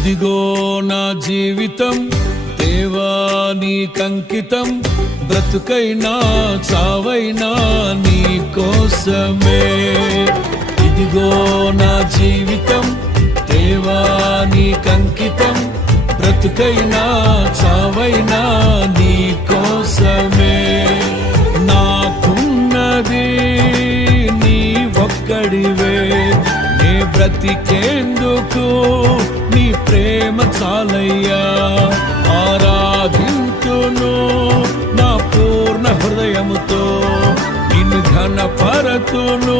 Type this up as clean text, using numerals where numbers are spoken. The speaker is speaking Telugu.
ఇదిగో నా జీవితం దేవా నీకంకితం, బ్రతుకైనా చావైనా నీ కోసమే. ఇదిగో నా జీవితం దేవా నీకంకితం, బ్రతుకైనా చావైనా నీ కోసమే. నాకున్నది నీ ఒక్కడివే, నీ బ్రతికేందుకు నీ ప్రేమ చాలయ్యా. ఆరాధింతును నా పూర్ణ హృదయముతో, నిన్ను ఘనపరతును